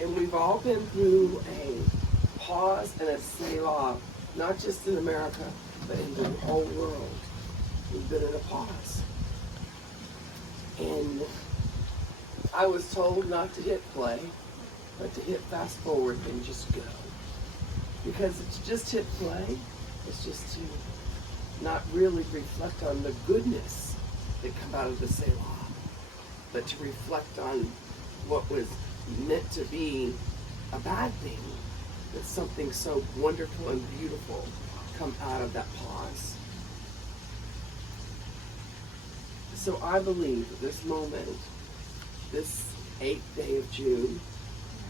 And we've all been through a pause and a Selah, not just in America, but in the whole world. We've been in a pause. And I was told not to hit play, but to hit fast forward and just go. Because it's just hit play, it's just to not really reflect on the goodness that come out of the Selah, but to reflect on what was meant to be a bad thing, that something so wonderful and beautiful come out of that pause. So I believe that this moment, this 8th day of June,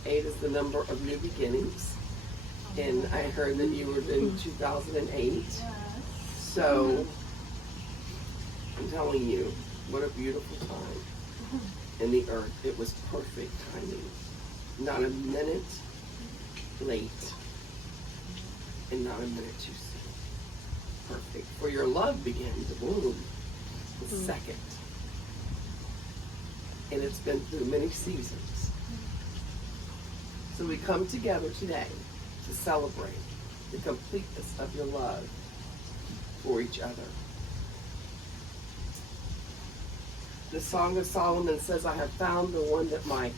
8 is the number of new beginnings, and I heard that you were in 2008. So I'm telling you, what a beautiful time in the earth. It was perfect timing. Not a minute late and not a minute too soon. Perfect. For your love began to bloom the second. And it's been through many seasons. So we come together today to celebrate the completeness of your love for each other. The Song of Solomon says, I have found the one that my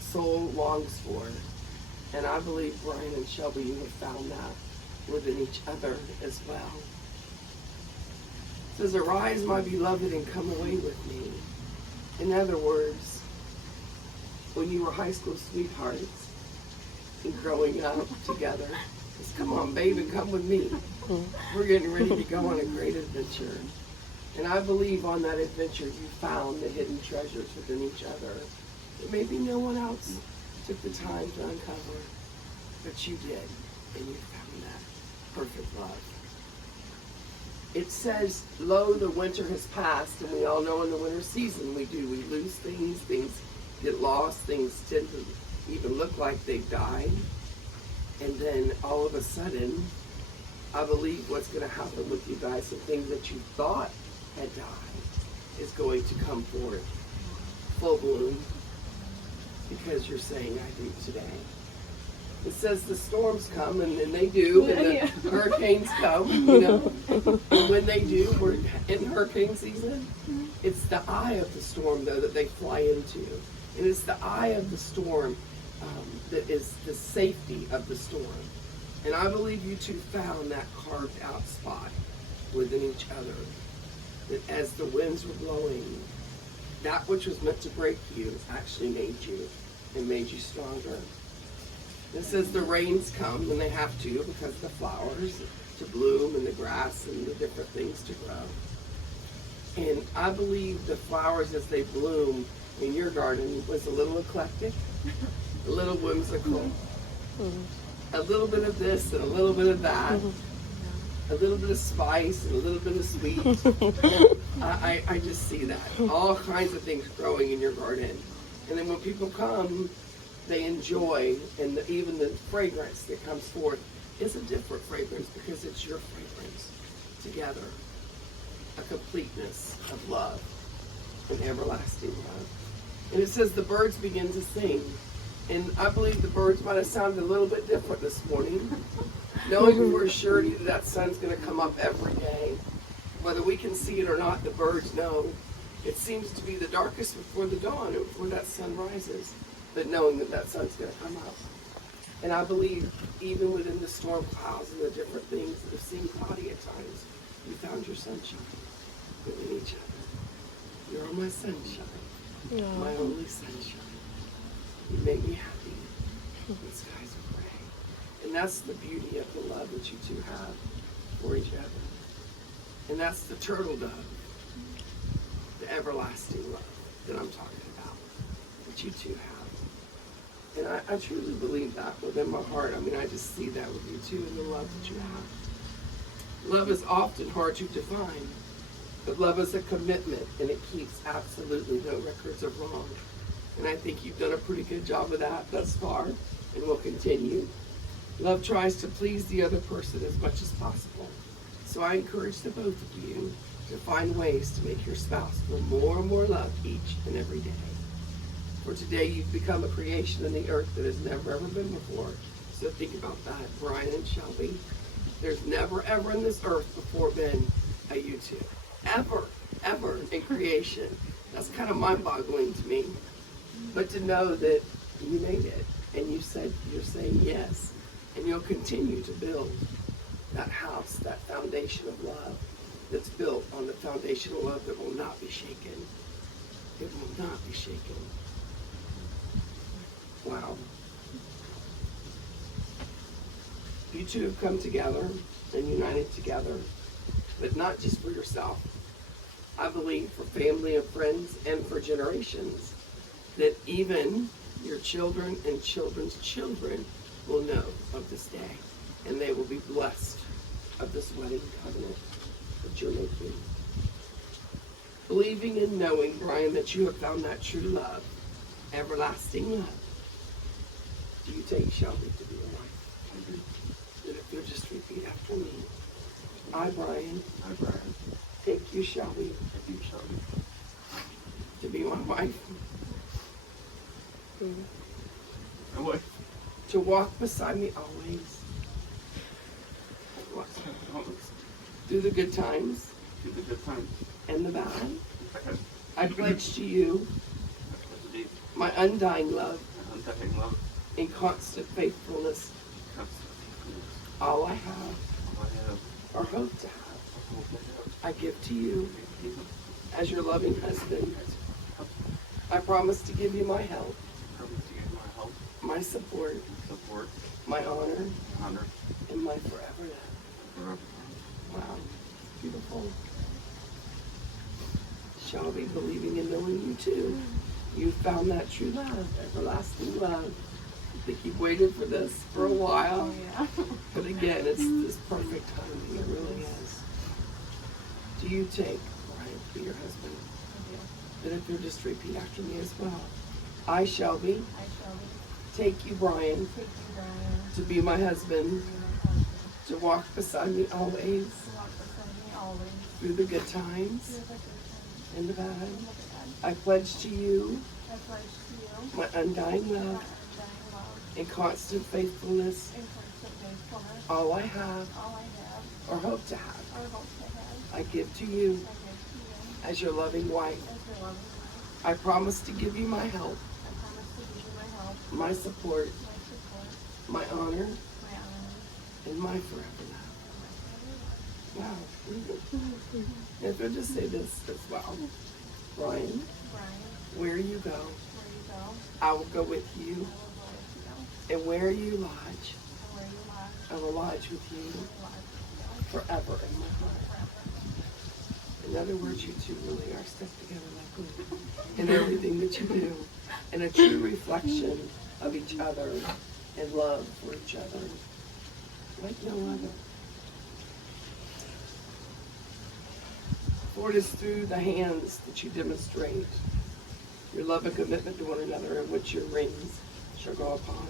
soul longs for. And I believe, Brian and Shelby, you have found that within each other as well. It says, arise, my beloved, and come away with me. In other words, when you were high school sweethearts and growing up together, just come on, babe, and come with me. We're getting ready to go on a great adventure. And I believe on that adventure you found the hidden treasures within each other that maybe no one else took the time to uncover, but you did, and you found that perfect love. It says, lo, the winter has passed, and we all know in the winter season we lose things, things get lost, things tend to even look like they've died, and then all of a sudden, I believe what's going to happen with you guys, some things that you thought had died is going to come forth full bloom because you're saying I do today. It says the storms come, and they do, and the hurricanes come, you know. And when they do, we're in hurricane season. It's the eye of the storm, though, that they fly into. And it's the eye of the storm that is the safety of the storm. And I believe you two found that carved out spot within each other. That as the winds were blowing, that which was meant to break you actually made you and made you stronger. It says the rains come, and they have to because the flowers to bloom and the grass and the different things to grow. And I believe the flowers as they bloom in your garden was a little eclectic, a little whimsical, a little bit of this and a little bit of that, a little bit of spice and a little bit of sweet. I just see that. All kinds of things growing in your garden. And then when people come, they enjoy, and even the fragrance that comes forth is a different fragrance because it's your fragrance together. A completeness of love, an everlasting love. And it says the birds begin to sing. And I believe the birds might have sounded a little bit different this morning, knowing for a surety that that sun's going to come up every day. Whether we can see it or not, the birds know. It seems to be the darkest before the dawn, or before that sun rises, but knowing that that sun's going to come up. And I believe even within the storm clouds and the different things that have seemed cloudy at times, you found your sunshine within each other. You're my sunshine, my only sunshine. You make me happy. The skies are gray. And that's the beauty of the love that you two have for each other. And that's the turtle dove, the everlasting love that I'm talking about, that you two have. And I truly believe that within my heart. I mean, I just see that with you too, and the love that you have. Love is often hard to define, but love is a commitment, and it keeps absolutely no records of wrong. And I think you've done a pretty good job of that thus far, and will continue. Love tries to please the other person as much as possible. So I encourage the both of you to find ways to make your spouse feel more and more loved each and every day. For today you've become a creation in the earth that has never ever been before. So think about that, Brian and Shelby. There's never ever in this earth before been a you two. Ever in creation. That's kind of mind-boggling to me. But to know that you made it and you're saying yes. And you'll continue to build that house, that foundation of love that's built on the foundation of love that will not be shaken. It will not be shaken. Wow. You two have come together and united together, but not just for yourself. I believe for family and friends and for generations, that even your children and children's children will know of this day, and they will be blessed of this wedding covenant that you're making. Believing and knowing, Brian, that you have found that true love, everlasting love. Do you take Shelby to be your wife? That if you'll just repeat after me. I, Brian, take you, Shelby, to be my wife. My wife. To walk beside me always. Through the good times. And the bad. I pledge to you my undying love and constant faithfulness. All I have or hope to have, I give to you as your loving husband. I promise to give you my help, my support, my honor, and my forever love. Wow, beautiful. Shelby, believing and knowing you too. You found that true love, everlasting love. I think you've waited for this for a while. But again, it's this perfect timing. It really is. Do you take Brian to be your husband? Then if you'll just repeat after me as well. I, Shelby, take you, Brian, to be my husband, to walk beside me always, through the good times and the bad. I pledge to you my undying love and constant faithfulness. All I have or hope to have, I give to you as your loving wife. I promise to give you my help, my support, my honor, and my forever love. Wow. If I just say this as well. Brian, where you go, I will go with you. And where you lodge, I will lodge with you forever in my heart. In other words, you two really are stuck together like glue in everything that you do, and a true reflection of each other and love for each other like no other. For it is through the hands that you demonstrate your love and commitment to one another, in which your rings shall go upon.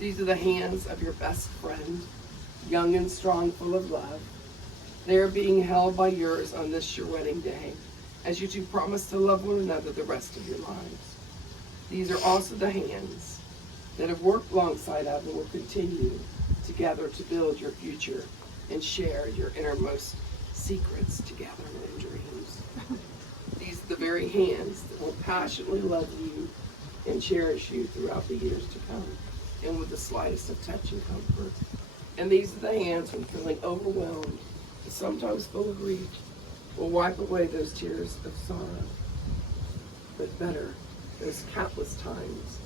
These are the hands of your best friend, young and strong, full of love. They are being held by yours on this your wedding day, as you two promise to love one another the rest of your lives. These are also the hands that have worked alongside of and will continue together to build your future and share your innermost secrets together in dreams. These are the very hands that will passionately love you and cherish you throughout the years to come, and with the slightest of touch and comfort. And these are the hands when feeling overwhelmed and sometimes full of grief will wipe away those tears of sorrow. But better, those countless times,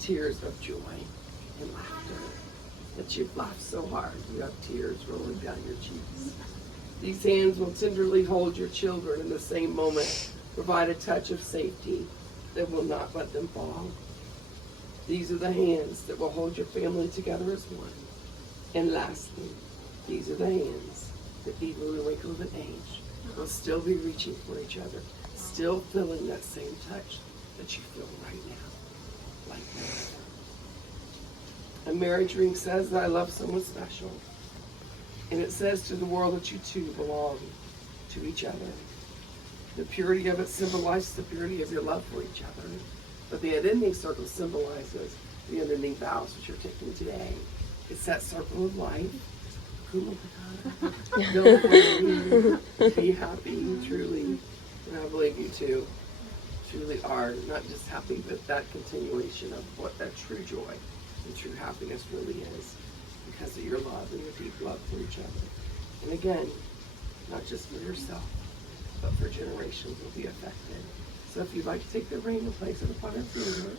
tears of joy and laughter, that you've laughed so hard you have tears rolling down your cheeks. These hands will tenderly hold your children in the same moment, provide a touch of safety that will not let them fall. These are the hands that will hold your family together as one. And lastly, these are the hands that even in the wrinkle of an age will still be reaching for each other, still feeling that same touch that you feel right now, like no other. A marriage ring says that I love someone special. And it says to the world that you two belong to each other. The purity of it symbolizes the purity of your love for each other. But the identity circle symbolizes the underneath vows that you're taking today. It's that circle of life. Don't worry. Be happy, truly. And I believe you too. Truly are not just happy, but that continuation of what that true joy and true happiness really is because of your love and your deep love for each other. And again, not just for yourself, but for generations will be affected. So if you'd like to take the ring and place it upon her finger,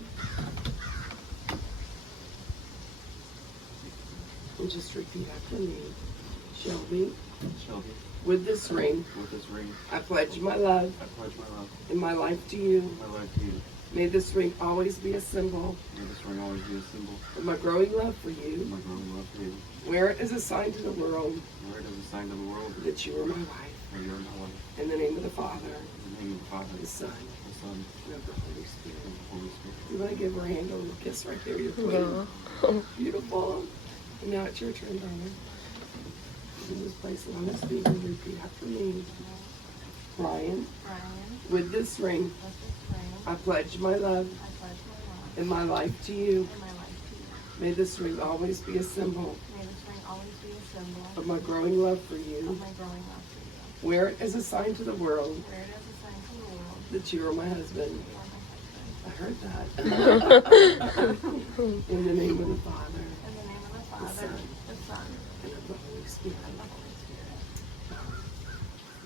and just repeat after me. Shelby, Shelby, with this ring, I pledge my love and my life to you. May this ring always be a symbol of my growing love for you. Wear it as a sign to the world that you are my wife. In the name of the Father, the Son, and of the Holy Spirit. You want to give her a hand on the kiss right there, your queen. Beautiful. And now it's your turn, darling. You can just place it on his feet and repeat after me. Brian, with this ring, I pledge my love and my life to you. May this ring always be a symbol of my growing love for you. Wear it as a sign to the world that you are my husband. I heard that. In the name of the Father, the Son, and of the Holy Spirit.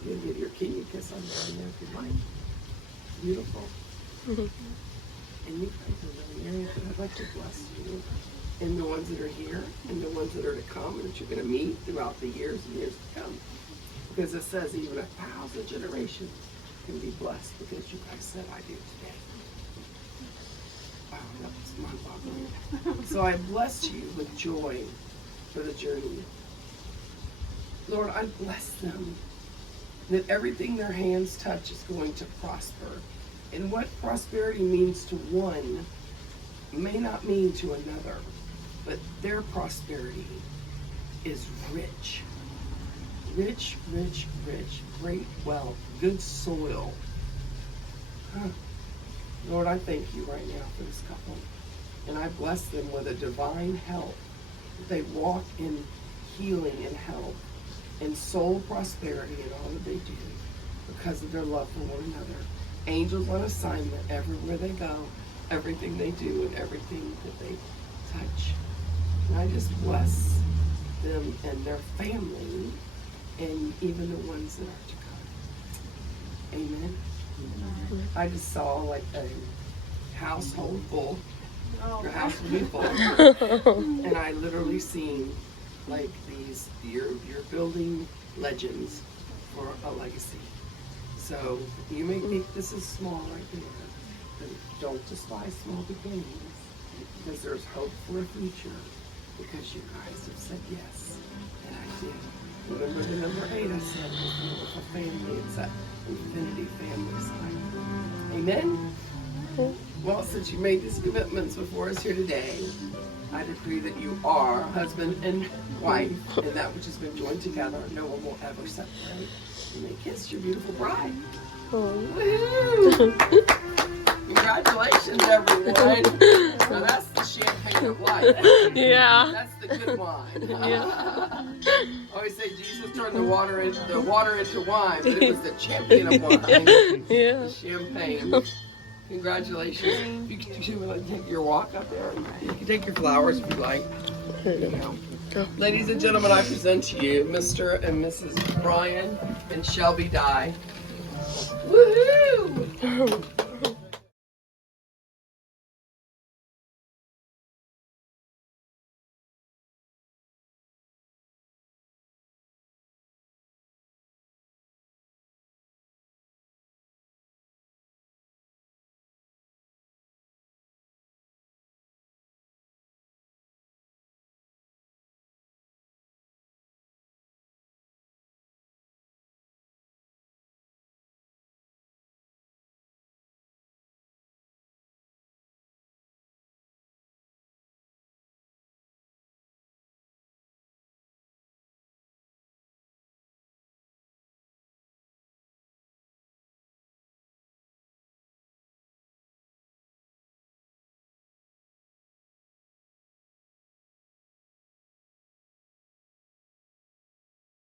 You can give your king a kiss on there if you'd like. Beautiful. And you guys are really area, but I'd like to bless you and the ones that are here and the ones that are to come and that you're going to meet throughout the years and years to come. Because it says even 1,000 generations can be blessed because you guys said I do today. Wow, that was mind-boggling. So I bless you with joy for the journey. Lord, I bless them that everything their hands touch is going to prosper. And what prosperity means to one may not mean to another, but their prosperity is rich. Rich, rich, rich, great wealth, good soil. Lord, I thank you right now for this couple. And I bless them with a divine health. They walk in healing and health and soul prosperity in all that they do because of their love for one another. Angels on assignment everywhere they go, everything they do and everything that they touch. And I just bless them and their family and even the ones that are to come. Amen. I just saw like a household full. Your house will be full. And I literally seen like these, you're building legends for a legacy. So you may think this is small right there, but don't despise small beginnings because there's hope for a future because you guys have said yes, and I did. Remember the number 8 I said was a family. It's that infinity family sign. Amen? Well, since you made these commitments before us here today, I decree that you are husband and wife, and that which has been joined together, no one will ever separate. You may kiss your beautiful bride. Woo! Congratulations, everyone. So that's the champagne of life. Yeah. That's the good wine. Yeah. I always say Jesus turned the water into wine, but it was the champion of wine. Yeah. The champagne. Congratulations. You can take your walk up there. You can take your flowers if you like. You know. Ladies and gentlemen, I present to you Mr. and Mrs. Brian and Shelby Dye. Woohoo!